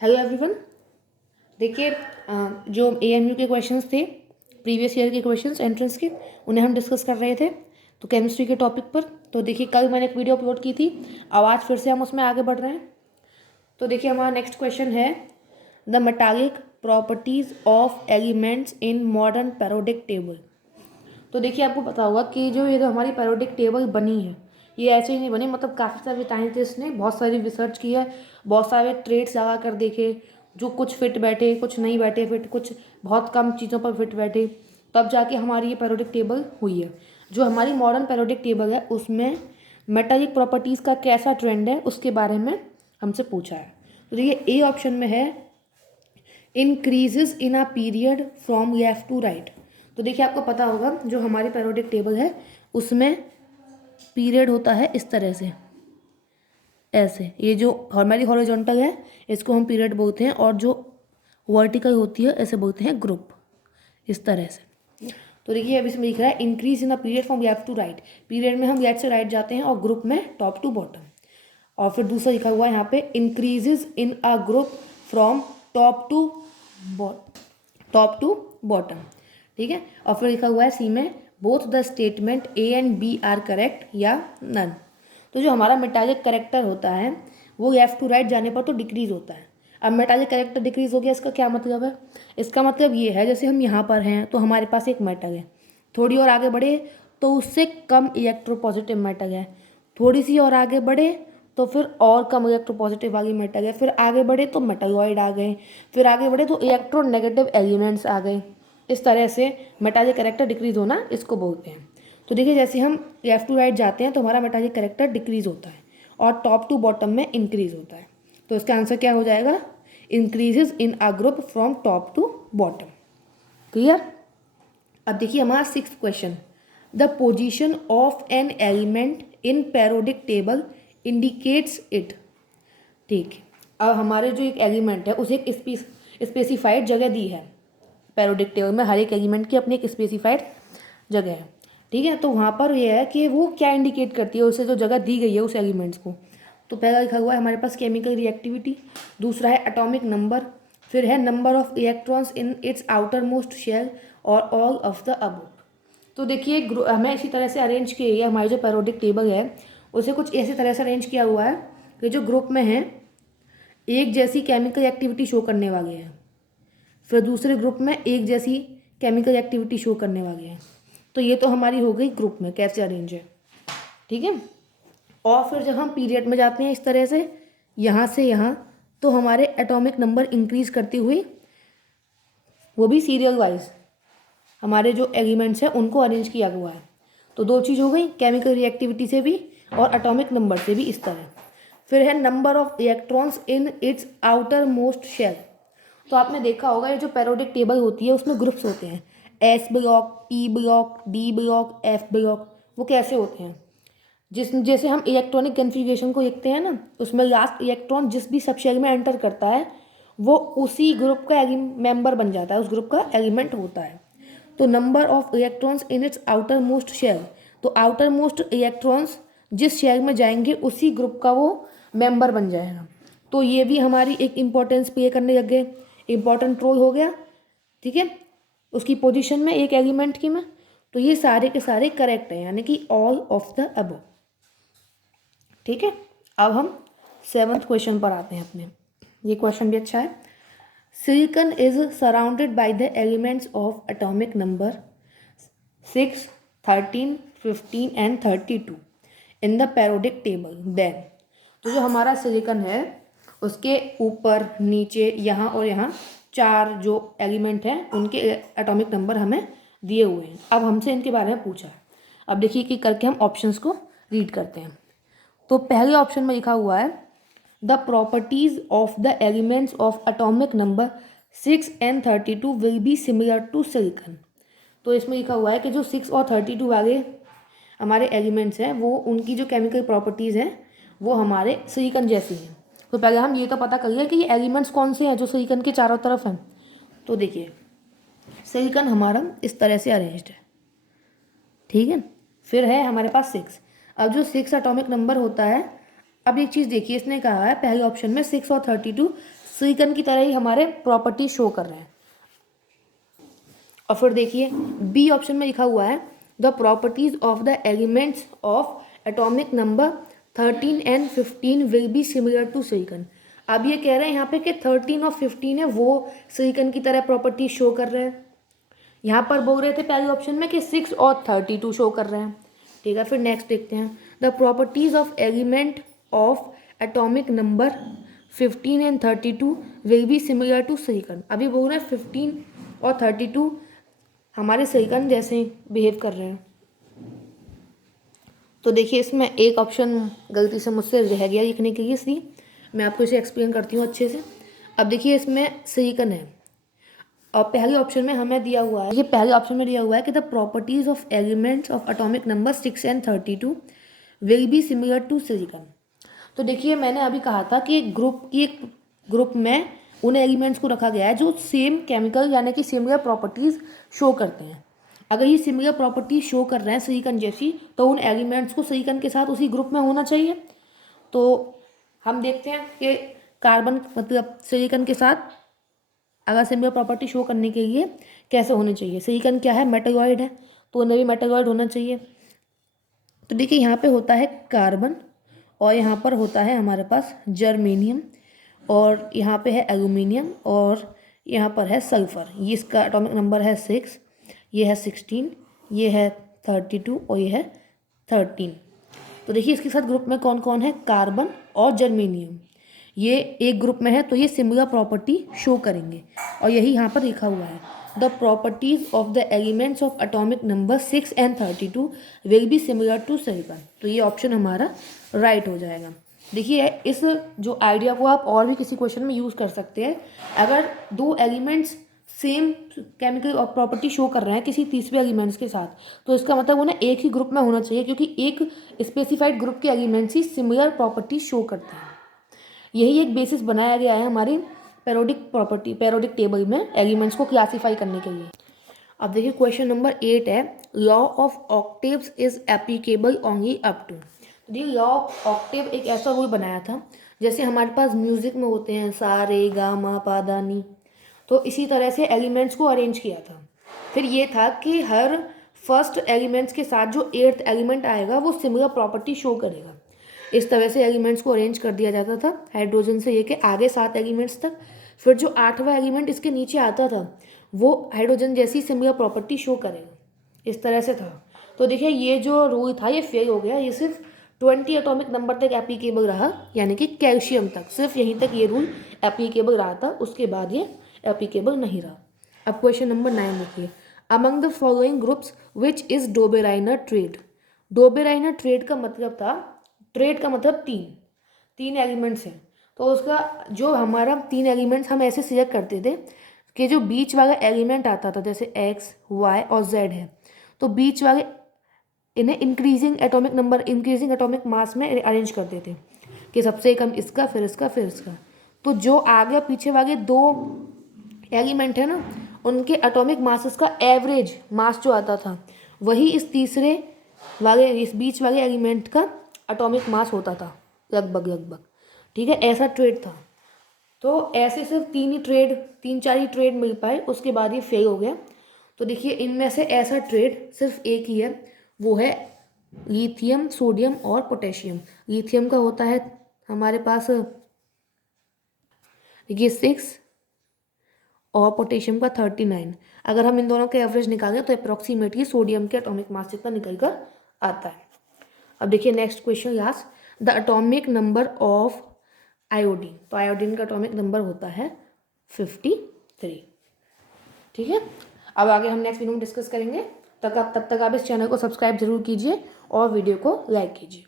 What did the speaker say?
Hello everyone. देखिए जो AMU के क्वेश्चंस थे, प्रीवियस ईयर के क्वेश्चंस एंट्रेंस के, उन्हें हम डिस्कस कर रहे थे तो केमिस्ट्री के टॉपिक पर। तो देखिए कल मैंने एक वीडियो अपलोड की थी, अब आज फिर से हम उसमें आगे बढ़ रहे हैं। तो देखिए हमारा नेक्स्ट क्वेश्चन है the metallic properties of elements in modern periodic table. तो देखिए आपको पता होगा कि जो ये जो हमारी पेरियोडिक टेबल बनी है, ये ऐसे ही नहीं बनी, मतलब काफ़ी सारे साइंटिस्ट ने बहुत सारी रिसर्च की है, बहुत सारे ट्रेड्स लगा कर देखे, जो कुछ फिट बैठे, कुछ नहीं बैठे फिट, कुछ बहुत कम चीज़ों पर फिट बैठे, तब जाके हमारी ये पेरियोडिक टेबल हुई है। जो हमारी मॉडर्न पेरियोडिक टेबल है उसमें मेटालिक प्रॉपर्टीज़ का कैसा ट्रेंड है उसके बारे में हमसे पूछा है। तो देखिए ए ऑप्शन में है increases in a period from left to right. तो देखिए आपको पता होगा जो हमारी पेरियोडिक टेबल है उसमें पीरियड होता है इस तरह से, ऐसे। ये जो हमारी हॉरिजॉन्टल है इसको हम पीरियड बोलते हैं, और जो वर्टिकल होती है ऐसे बोलते हैं ग्रुप, इस तरह से। तो देखिए अभी इसमें लिख रहा है increase in a period from left to right. Period में हम लेफ्ट से राइट जाते हैं और ग्रुप में टॉप टू बॉटम। और फिर दूसरा लिखा हुआ है यहाँ पे increases in a group from top to bottom, ठीक है। और फिर लिखा हुआ है सी में both the statement A and B are correct या नन। तो जो हमारा मेटालिक करेक्टर होता है वो लेफ्ट टू राइट जाने पर तो डिक्रीज होता है। अब मेटालिक करेक्टर डिक्रीज हो गया, इसका क्या मतलब है? इसका मतलब ये है जैसे हम यहाँ पर हैं तो हमारे पास एक मेटल है, थोड़ी और आगे बढ़े तो उससे कम इलेक्ट्रोपॉजिटिव मेटल है, थोड़ी सी और आगे बढ़े तो फिर और कम इलेक्ट्रोपॉजिटिव वाली मेटल है, फिर आगे बढ़े तो मेटलॉइड आ गए, फिर आगे बढ़े तो इलेक्ट्रोनेगेटिव एलिमेंट्स आ गए। इस तरह से मेटालिक करेक्टर डिक्रीज होना इसको बोलते हैं। तो देखिए जैसे हम लेफ्ट टू राइट जाते हैं तो हमारा मेटालिक करेक्टर डिक्रीज होता है और टॉप टू बॉटम में इंक्रीज होता है। तो इसका आंसर क्या हो जाएगा? Increases in a group from top to bottom. Clear? अब देखिए हमारा sixth question, the position of an element in periodic table indicates it. ठीक है, अब हमारे जो एक एलिमेंट है उसे एक स्पेसिफाइड जगह दी है पेरियोडिक टेबल में। हर एक एलिमेंट की अपनी एक स्पेसिफाइड जगह है, ठीक है। तो वहाँ पर यह है कि वो क्या इंडिकेट करती है, उसे जो जगह दी गई है उस एलिमेंट्स को। तो पहला लिखा हुआ है हमारे पास केमिकल रिएक्टिविटी, दूसरा है एटॉमिक नंबर, फिर है number of electrons in its outermost shell और ऑल ऑफ द अबव। तो देखिए हमें इसी तरह से अरेंज किया है, हमारी जो पेरियोडिक टेबल है उसे कुछ ऐसी तरह से अरेंज किया हुआ है कि जो ग्रुप में है एक जैसी केमिकल एक्टिविटी शो करने वाले हैं, फिर दूसरे ग्रुप में एक जैसी केमिकल एक्टिविटी शो करने वाले हैं। तो ये तो हमारी हो गई ग्रुप में कैसे अरेंज है, ठीक है। और फिर जब हम पीरियड में जाते हैं इस तरह से यहाँ से यहाँ, तो हमारे एटॉमिक नंबर इंक्रीज करती हुई, वो भी सीरियल वाइज हमारे जो एलिमेंट्स हैं उनको अरेंज किया हुआ है। तो दो चीज़ हो गई, केमिकल रिएक्टिविटी से भी और एटॉमिक नंबर से भी इस तरह। फिर है number of electrons in its outermost shell. तो आपने देखा होगा ये जो पेरियोडिक टेबल होती है उसमें ग्रुप्स होते हैं, S block, P block, D block, F block. वो कैसे होते हैं? जैसे हम इलेक्ट्रॉनिक कन्फिग्रेशन को लिखते हैं ना, उसमें लास्ट इलेक्ट्रॉन जिस भी सब शेल में एंटर करता है वो उसी ग्रुप का मेंबर बन जाता है, उस ग्रुप का एलिमेंट होता है। तो number of electrons in its outermost shell, तो आउटर मोस्ट इलेक्ट्रॉन्स जिस शेल में जाएंगे उसी ग्रुप का वो मेंबर बन जाएगा। तो ये भी हमारी एक इम्पोर्टेंस प्ले करने लग गए, इम्पोर्टेंट रोल हो गया, ठीक है, उसकी पोजीशन में एक एलिमेंट की में। तो ये सारे के सारे करेक्ट हैं, यानी कि ऑल ऑफ द अबव, ठीक है। अब हम सेवन्थ क्वेश्चन पर आते हैं अपने। ये क्वेश्चन भी अच्छा है। Silicon is surrounded by the elements of atomic number 6, 13, 15 and 32 in the periodic table then. तो जो हमारा सिलिकॉन है उसके ऊपर नीचे यहाँ और यहाँ चार जो एलिमेंट हैं उनके एटॉमिक नंबर हमें दिए हुए हैं। अब हमसे इनके बारे में पूछा है। अब देखिए कि करके हम ऑप्शंस को रीड करते हैं। तो पहले ऑप्शन में लिखा हुआ है the properties of the elements of atomic number 6 and 32 will be similar to silicon. तो इसमें लिखा हुआ है कि जो 6 और 32 वाले हमारे एलिमेंट्स हैं वो उनकी जो केमिकल प्रॉपर्टीज़ हैं वो हमारे सिलिकॉन जैसी हैं। तो पहले हम ये तो पता करिए कि ये एलिमेंट्स कौन से हैं जो सिलिकॉन के चारों तरफ हैं। तो देखिए सिलिकॉन हमारा इस तरह से अरेंज्ड है, ठीक है। फिर है हमारे पास 6। अब जो 6 एटॉमिक नंबर होता है, अब एक चीज़ देखिए इसने कहा है पहले ऑप्शन में 6 और 32 सिलिकॉन की तरह ही हमारे प्रॉपर्टी शो कर रहे हैं। और फिर देखिए बी ऑप्शन में लिखा हुआ है the properties of the elements of atomic number 13 and 15 will be similar to silicon. अब ये कह रहे हैं यहाँ पे कि 13 और 15 है वो सिलिकॉन की तरह प्रॉपर्टी शो कर रहे हैं। यहाँ पर बोल रहे थे पहले ऑप्शन में कि 6 और 32 शो कर रहे हैं। ठीक है, फिर नेक्स्ट देखते हैं the properties of element of atomic number 15 and 32 will be similar to silicon. अभी बोल रहे हैं 15 और 32 हमारे सिलिकॉन जैसे ही बिहेव कर रहे हैं। तो देखिए इसमें एक ऑप्शन गलती से मुझसे रह गया लिखने के लिए, इसलिए मैं आपको इसे एक्सप्लेन करती हूँ अच्छे से। अब देखिए इसमें सिलिकॉन है और पहले ऑप्शन में हमें दिया हुआ है, ये पहले ऑप्शन में दिया हुआ है कि the properties of elements of atomic number 6 and 32 will be similar to silicon. तो देखिए मैंने अभी कहा था कि एक ग्रुप में उन एलिमेंट्स को रखा गया है जो सेम केमिकल यानी कि सिमिलर प्रॉपर्टीज़ शो करते हैं। अगर ये सिमिलर प्रॉपर्टीज शो कर रहे हैं सिलिकॉन जैसी, तो उन एलिमेंट्स को सिलिकॉन के साथ उसी ग्रुप में होना चाहिए। तो हम देखते हैं कि कार्बन मतलब सिलिकॉन के साथ अगर सिमिलर प्रॉपर्टी शो करने के लिए कैसे होने चाहिए। सिलिकॉन क्या है, मेटलॉइड है, तो उन्हें भी मेटलॉइड होना चाहिए। तो देखिए यहाँ पे होता है कार्बन और यहाँ पर होता है हमारे पास जर्मेनियम और यहाँ पे है एल्यूमिनियम और यहाँ पर है सल्फर। ये इसका एटॉमिक नंबर है 6, ये है 16, ये है 32 और ये है 13। तो देखिए इसके साथ ग्रुप में कौन कौन है, कार्बन और जर्मेनियम। ये एक ग्रुप में है तो ये सिमिलर प्रॉपर्टी शो करेंगे और यही यहाँ पर लिखा हुआ है the properties of the elements of atomic number 6 and 32 will be similar to silicon. तो ये ऑप्शन हमारा राइट हो जाएगा। देखिए इस जो आइडिया को आप और भी किसी क्वेश्चन में यूज़ कर सकते हैं। अगर दो elements same chemical property show कर रहे हैं किसी तीसरे एलिमेंट्स के साथ, तो इसका मतलब उन्हें एक ही ग्रुप में होना चाहिए क्योंकि एक स्पेसिफाइड ग्रुप के एलिमेंट्स ही सिमिलर प्रॉपर्टी शो करते हैं। यही एक बेसिस बनाया गया है हमारी पेरियोडिक टेबल में एलिमेंट्स को क्लासीफाई करने के लिए। अब देखिए क्वेश्चन नंबर 8 है law of octaves is applicable only up to. तो देखिए लॉ ऑफ ऑक्टेव एक ऐसा रूल बनाया था जैसे हमारे पास म्यूजिक में होते हैं सा रे गा मा पा दा नी, तो इसी तरह से एलिमेंट्स को अरेंज किया था। फिर ये था कि हर फर्स्ट एलिमेंट्स के साथ जो 8th एलिमेंट आएगा वो सिमिलर प्रॉपर्टी शो करेगा। इस तरह से एलिमेंट्स को अरेंज कर दिया जाता था हाइड्रोजन से लेके आगे 7 एलिमेंट्स तक। फिर जो 8वां एलिमेंट इसके नीचे आता था वो हाइड्रोजन जैसी सिमिलर प्रॉपर्टी शो करेगा, इस तरह से था। तो देखिए ये जो रूल था ये फेल हो गया, ये सिर्फ 20 एटॉमिक नंबर तक एप्लीकेबल रहा, यानी कि कैल्शियम तक, सिर्फ यहीं तक ये रूल एप्लीकेबल रहा था, उसके बाद ये एप्लीकेबल नहीं रहा। अब क्वेश्चन नंबर 9 देखिए among the following groups which is Dobereiner trade. Dobereiner trade का मतलब था, ट्रेड का मतलब तीन एलिमेंट्स हैं, तो उसका जो हमारा 3 एलिमेंट्स हम ऐसे सिलेक्ट करते थे कि जो बीच वाला एलिमेंट आता था जैसे एक्स वाई और जेड है, तो बीच वाले इन्हें इंक्रीजिंग एटॉमिक मास में अरेंज करते थे कि सबसे कम इसका फिर इसका फिर इसका। तो जो आगे पीछे वाले 2 एलिमेंट है ना, उनके एटॉमिक मासेस का एवरेज मास जो आता था वही इस बीच वाले एलिमेंट का एटॉमिक मास होता था लगभग। ठीक है, ऐसा ट्रेड था। तो ऐसे सिर्फ 3-4 ही ट्रेड मिल पाए, उसके बाद ये फेल हो गया। तो देखिए इनमें से ऐसा ट्रेड सिर्फ एक ही है, वो है लिथियम, सोडियम और पोटेशियम। लिथियम का होता है हमारे पास देखिए 6 और पोटेशियम का 39। अगर हम इन दोनों के एवरेज निकालें तो अप्रॉक्सीमेटली सोडियम के एटॉमिक मास जितना निकल कर आता है। अब देखिए next question last, the atomic number of iodine. तो आयोडीन का एटॉमिक नंबर होता है 53। ठीक है, अब आगे हम नेक्स्ट वीडियो में डिस्कस करेंगे। तब तक आप इस चैनल को सब्सक्राइब जरूर कीजिए और वीडियो को लाइक कीजिए।